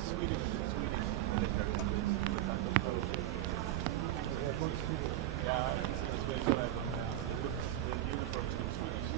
Swedish military kind of code. Yeah, it's very what I don't know. It looks, the uniforms look Swedish.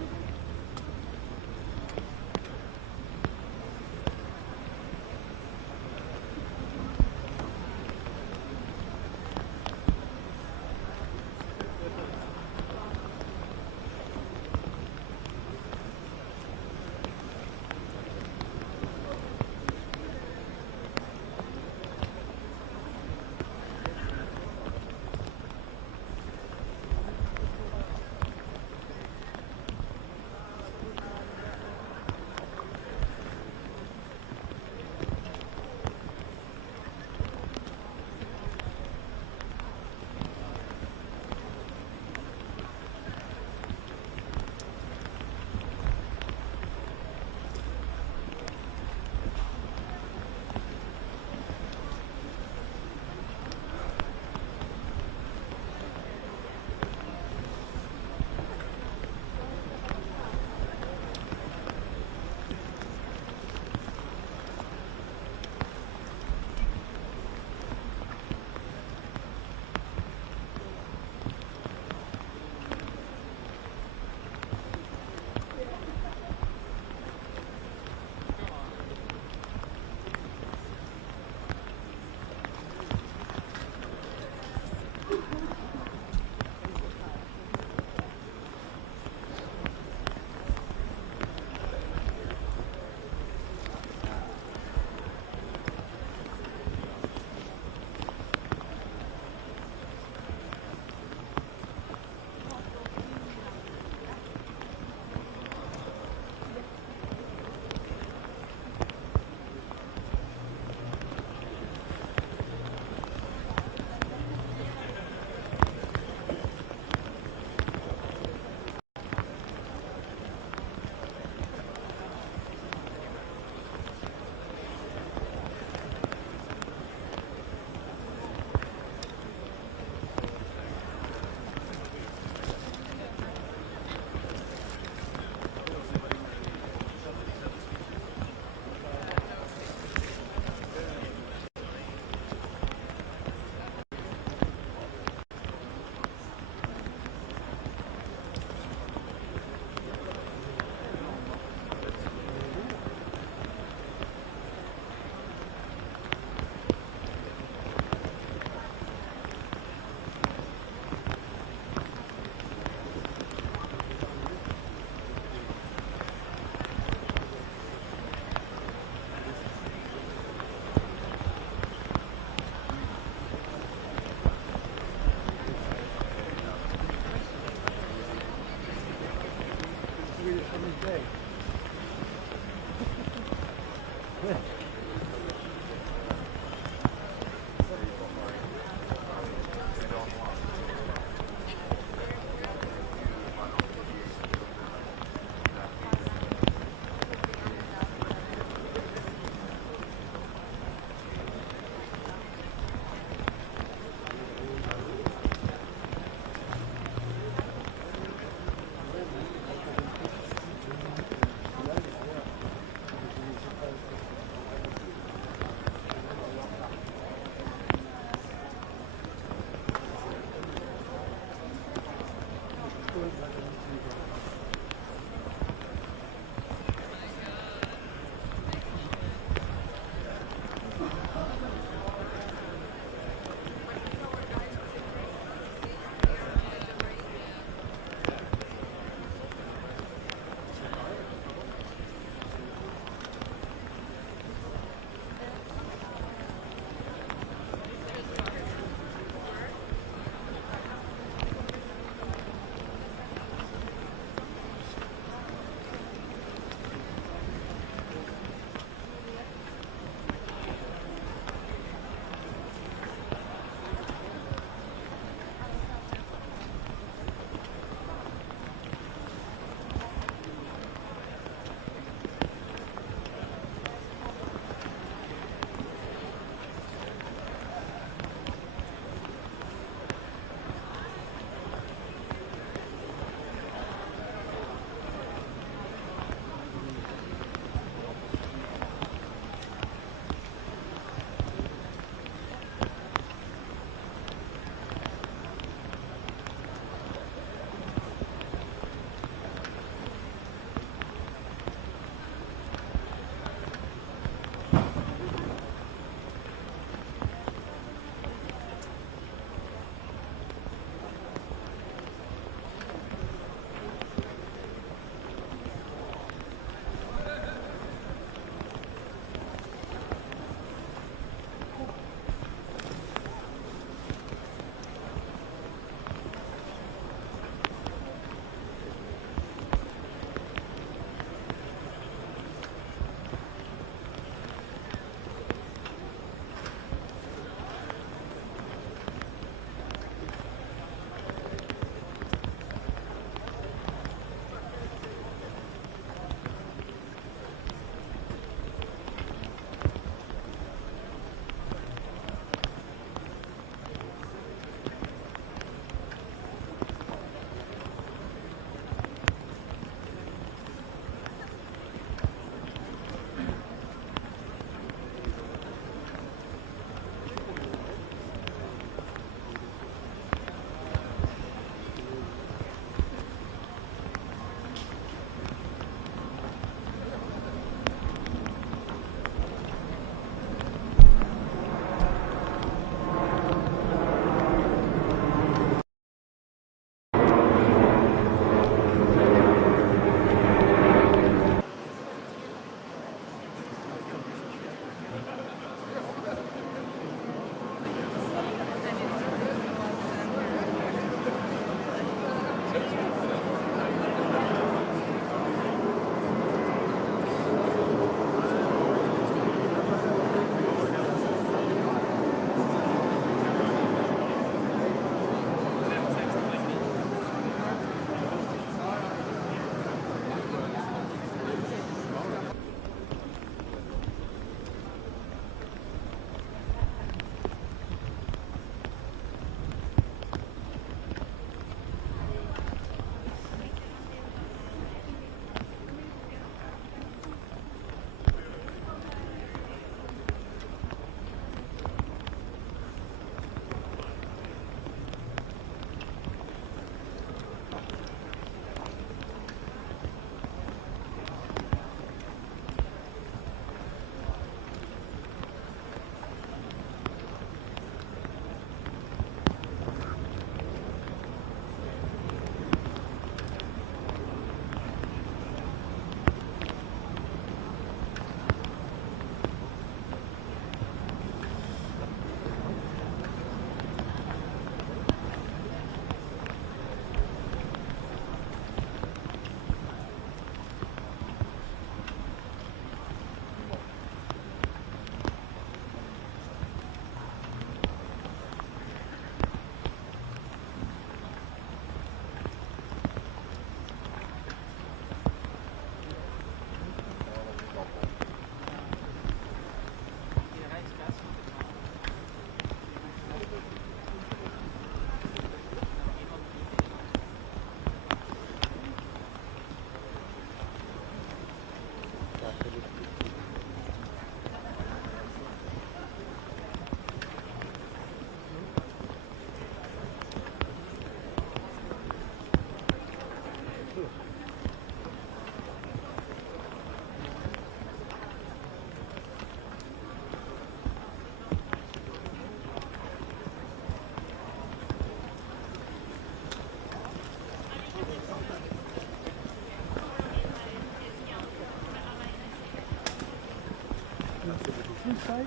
side?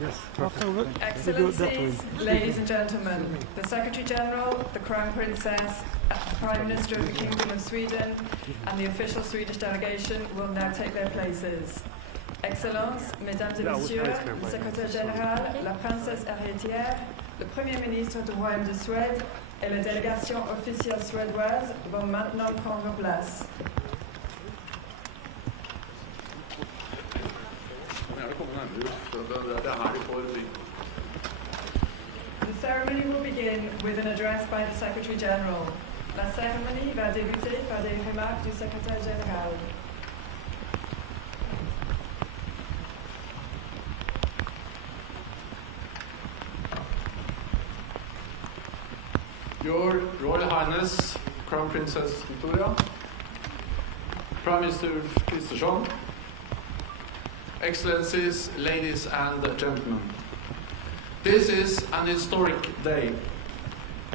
Yes, Excellencies, ladies and gentlemen, the Secretary General, the Crown Princess, the Prime Minister of the Kingdom of Sweden, and the official Swedish delegation will now take their places. Excellences, Mesdames et Messieurs, le Secrétaire Général, la Princesse héritière, le Premier ministre du Royaume de Suède et la délégation officielle suédoise vont maintenant prendre place. The ceremony will begin with an address by the Secretary General. La cérémonie va débuter par des remarques du Secrétaire Général. Your Royal Highness, Crown Princess Victoria, Prime Minister Accession, Excellencies, ladies and gentlemen. This is an historic day.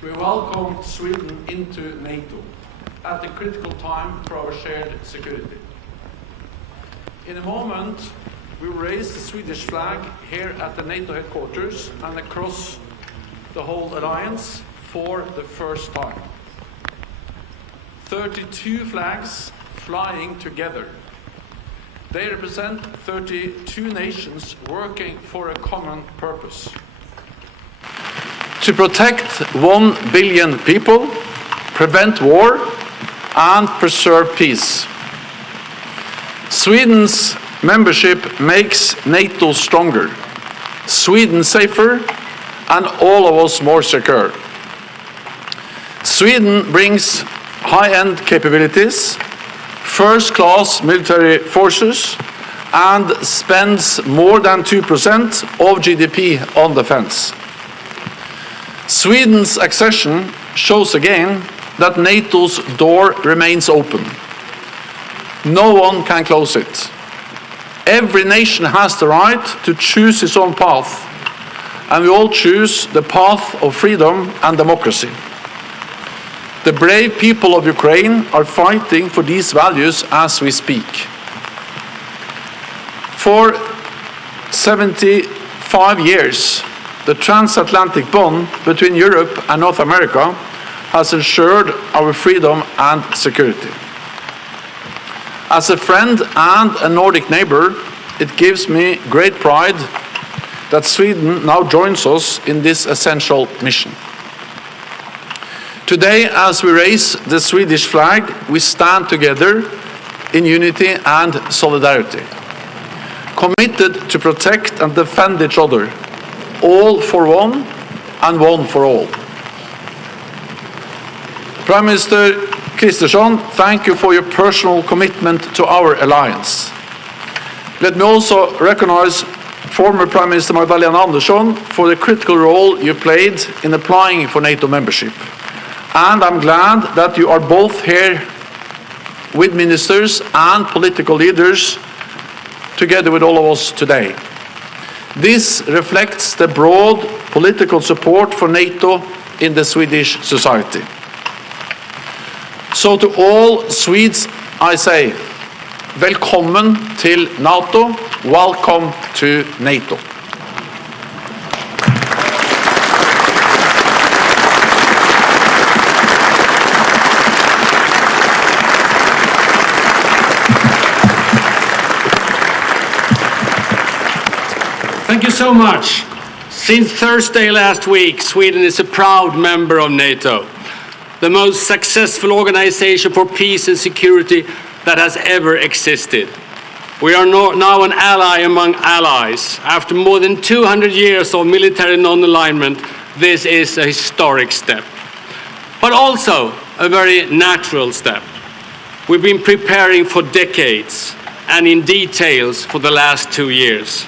We welcome Sweden into NATO at a critical time for our shared security. In a moment, we will raise the Swedish flag here at the NATO headquarters and across the whole alliance for the first time. 32 flags flying together. They represent 32 nations working for a common purpose. To protect 1 billion people, prevent war, and preserve peace. Sweden's membership makes NATO stronger, Sweden safer, and all of us more secure. Sweden brings high-end capabilities, first-class military forces, and spends more than 2% of GDP on defense. Sweden's accession shows again that NATO's door remains open. No one can close it. Every nation has the right to choose its own path, and we all choose the path of freedom and democracy. The brave people of Ukraine are fighting for these values as we speak. For 75 years, the transatlantic bond between Europe and North America has ensured our freedom and security. As a friend and a Nordic neighbor, it gives me great pride that Sweden now joins us in this essential mission. Today, as we raise the Swedish flag, we stand together in unity and solidarity, committed to protect and defend each other, all for one and one for all. Prime Minister Accession, thank you for your personal commitment to our alliance. Let me also recognize former Prime Minister Magdalena Andersson for the critical role you played in applying for NATO membership. And I'm glad that you are both here with ministers and political leaders together with all of us today. This reflects the broad political support for NATO in the Swedish society. So to all Swedes, I say, velkommen til NATO, welcome to NATO. Thank you so much. Since Thursday last week, Sweden is a proud member of NATO, the most successful organization for peace and security that has ever existed. We are now an ally among allies. After more than 200 years of military non-alignment, this is a historic step, but also a very natural step. We've been preparing for decades and in details for the last 2 years.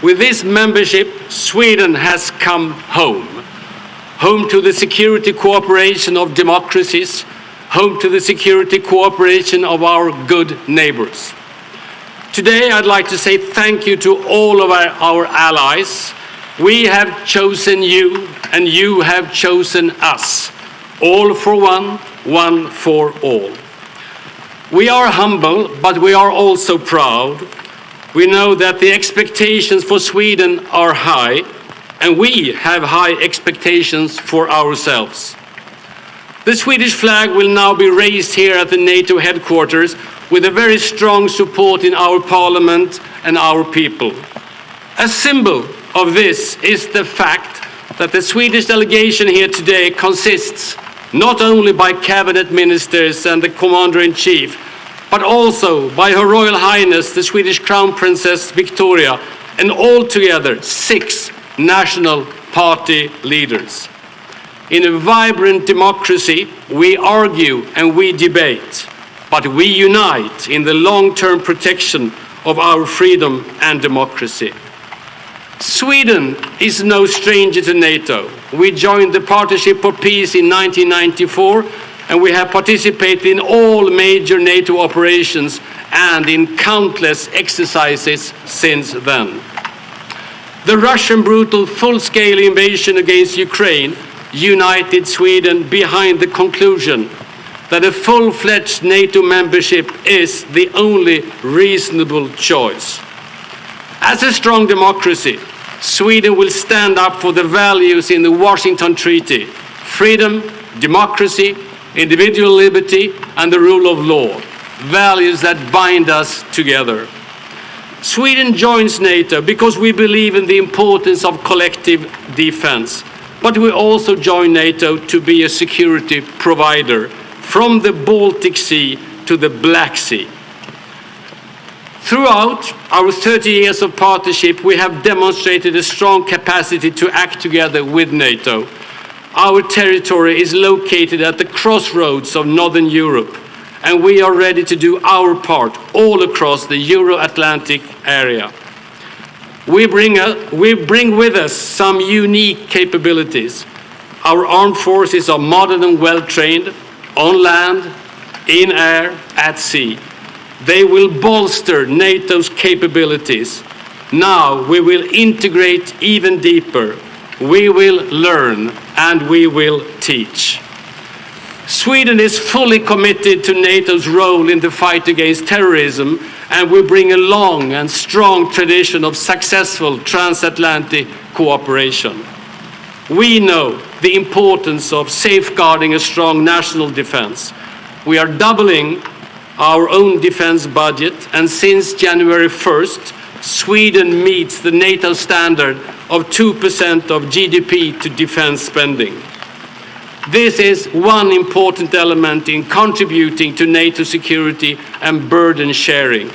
With this membership, Sweden has come home. Home to the security cooperation of democracies, home to the security cooperation of our good neighbors. Today, I'd like to say thank you to all of our allies. We have chosen you, and you have chosen us. All for one, one for all. We are humble, but we are also proud. We know that the expectations for Sweden are high, and we have high expectations for ourselves. The Swedish flag will now be raised here at the NATO headquarters with a very strong support in our parliament and our people. A symbol of this is the fact that the Swedish delegation here today consists not only by cabinet ministers and the commander-in-chief, but also by Her Royal Highness the Swedish Crown Princess Victoria, and altogether 6 national party leaders. In a vibrant democracy, we argue and we debate, but we unite in the long-term protection of our freedom and democracy. Sweden is no stranger to NATO. We joined the Partnership for Peace in 1994, and we have participated in all major NATO operations and in countless exercises since then. The Russian brutal full-scale invasion against Ukraine united Sweden behind the conclusion that a full-fledged NATO membership is the only reasonable choice. As a strong democracy, Sweden will stand up for the values in the Washington Treaty: freedom, democracy, individual liberty, and the rule of law, values that bind us together. Sweden joins NATO because we believe in the importance of collective defense, but we also join NATO to be a security provider from the Baltic Sea to the Black Sea. Throughout our 30 years of partnership, we have demonstrated a strong capacity to act together with NATO. Our territory is located at the crossroads of Northern Europe, and we are ready to do our part all across the Euro-Atlantic area. We bring with us some unique capabilities. Our armed forces are modern and well-trained, on land, in air, at sea. They will bolster NATO's capabilities. Now we will integrate even deeper. We will learn and we will teach. Sweden is fully committed to NATO's role in the fight against terrorism, and we bring a long and strong tradition of successful transatlantic cooperation. We know the importance of safeguarding a strong national defense. We are doubling our own defense budget, and since January 1st, Sweden meets the NATO standard of 2% of GDP to defense spending. This is one important element in contributing to NATO security and burden sharing.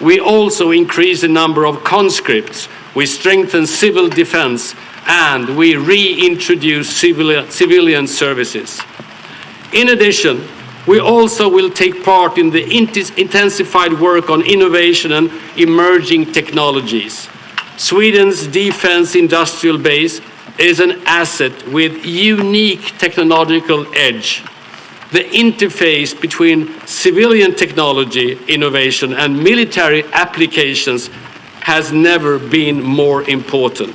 We also increase the number of conscripts, we strengthen civil defense, and we reintroduce civilian services. In addition, we also will take part in the intensified work on innovation and emerging technologies. Sweden's defense industrial base is an asset with unique technological edge. The interface between civilian technology innovation and military applications has never been more important.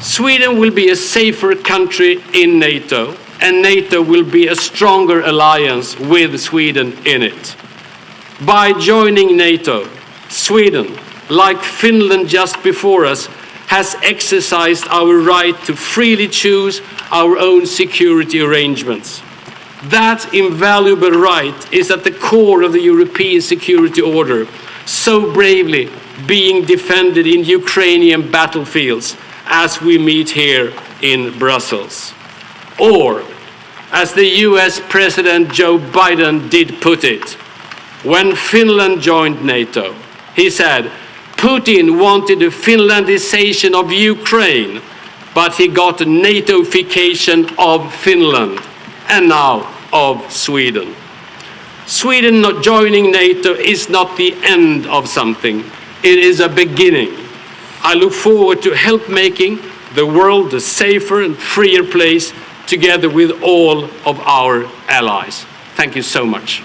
Sweden will be a safer country in NATO, and NATO will be a stronger alliance with Sweden in it. By joining NATO, Sweden, like Finland just before us, has exercised our right to freely choose our own security arrangements. That invaluable right is at the core of the European security order, so bravely being defended in Ukrainian battlefields as we meet here in Brussels. Or, as the US President Joe Biden did put it, when Finland joined NATO, he said, Putin wanted a Finlandization of Ukraine, but he got a NATOification of Finland, and now of Sweden. Sweden not joining NATO is not the end of something, it is a beginning. I look forward to help making the world a safer and freer place together with all of our allies. Thank you so much.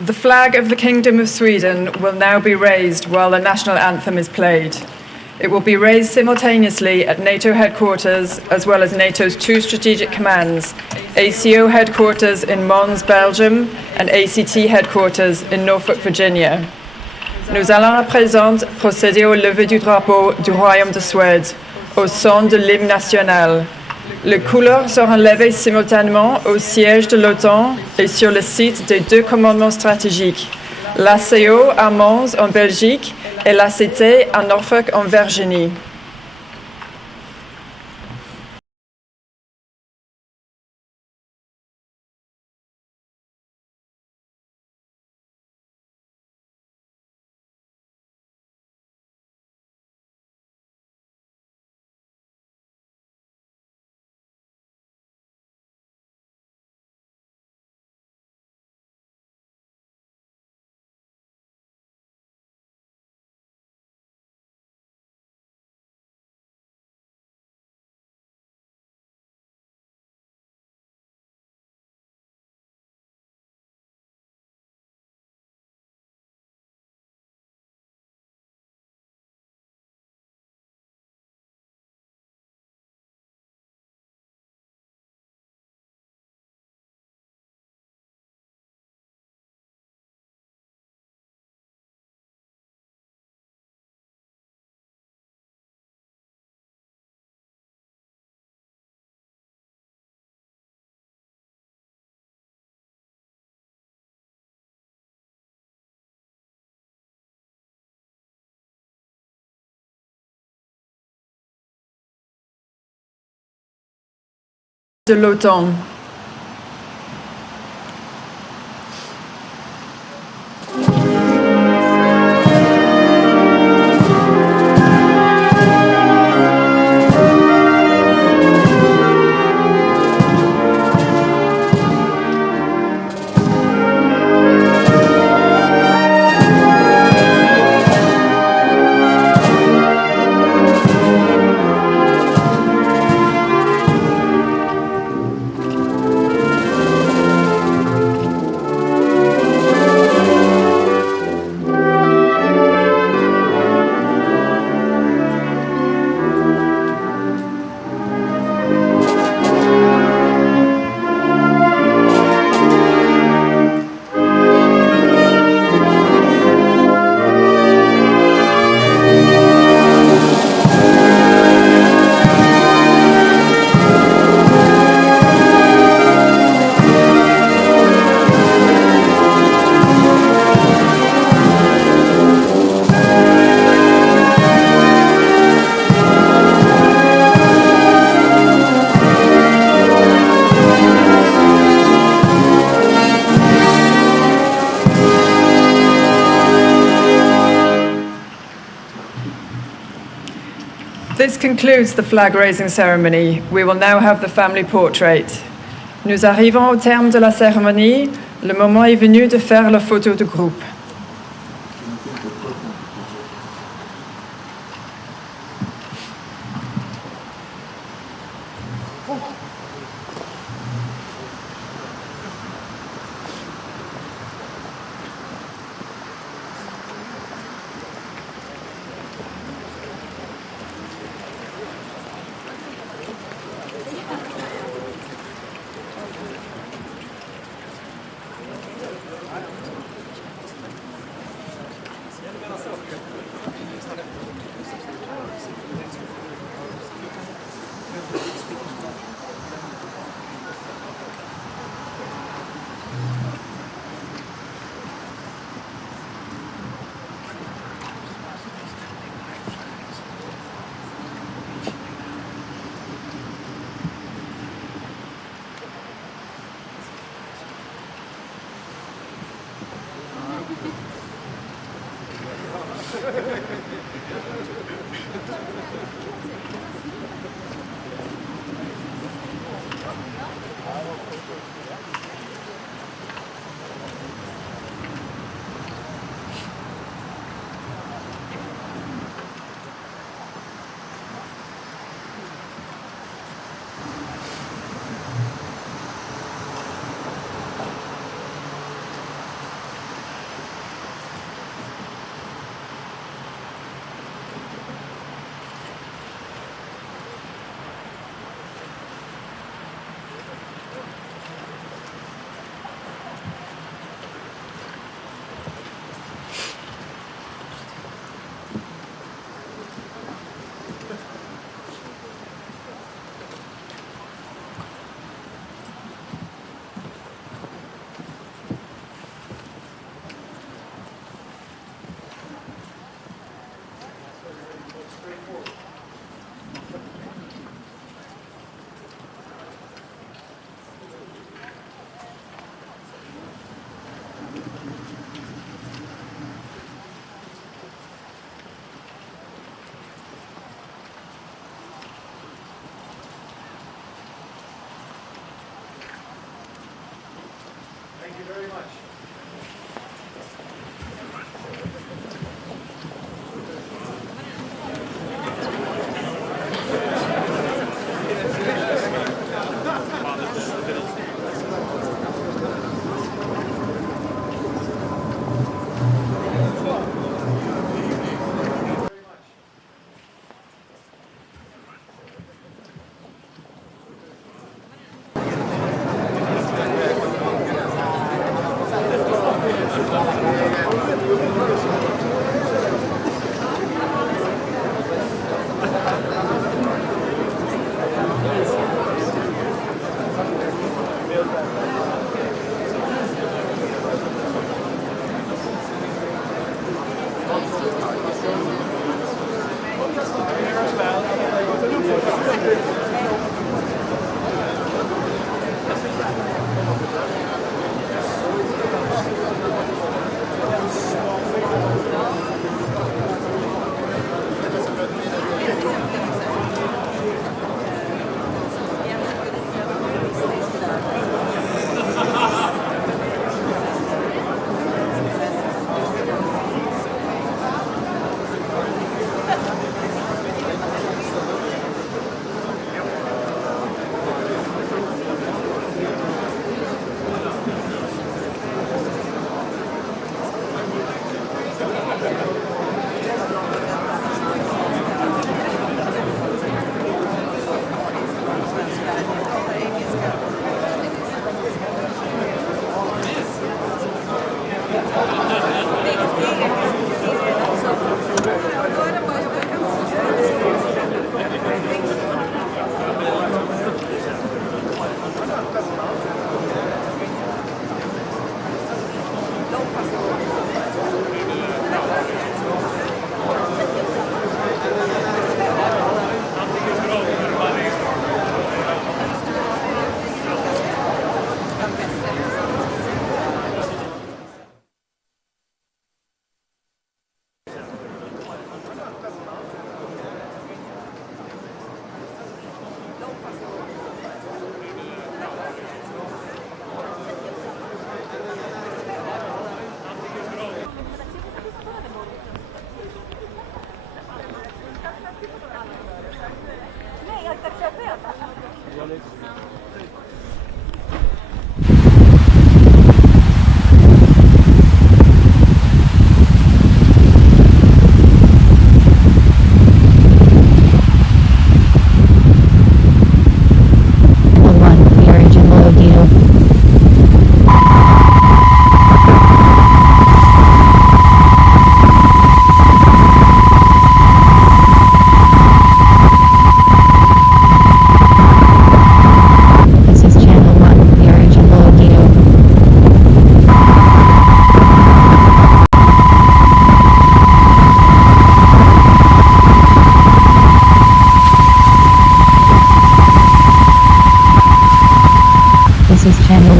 The flag of the Kingdom of Sweden will now be raised while the national anthem is played. It will be raised simultaneously at NATO headquarters, as well as NATO's two strategic commands, ACO headquarters in Mons, Belgium, and ACT headquarters in Norfolk, Virginia. Nous allons à présent procéder au lever du drapeau du Royaume de Suède, au son de l'hymne national. Les couleurs seront levées simultanément au siège de l'OTAN et sur le site des deux commandements stratégiques, l'ACO à Mons en Belgique et l'ACT à Norfolk en Virginie. De l'OTAN. This concludes the flag-raising ceremony. We will now have the family portrait. Nous arrivons au terme de la cérémonie. Le moment est venu de faire la photo de groupe.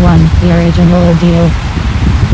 1, the original deal.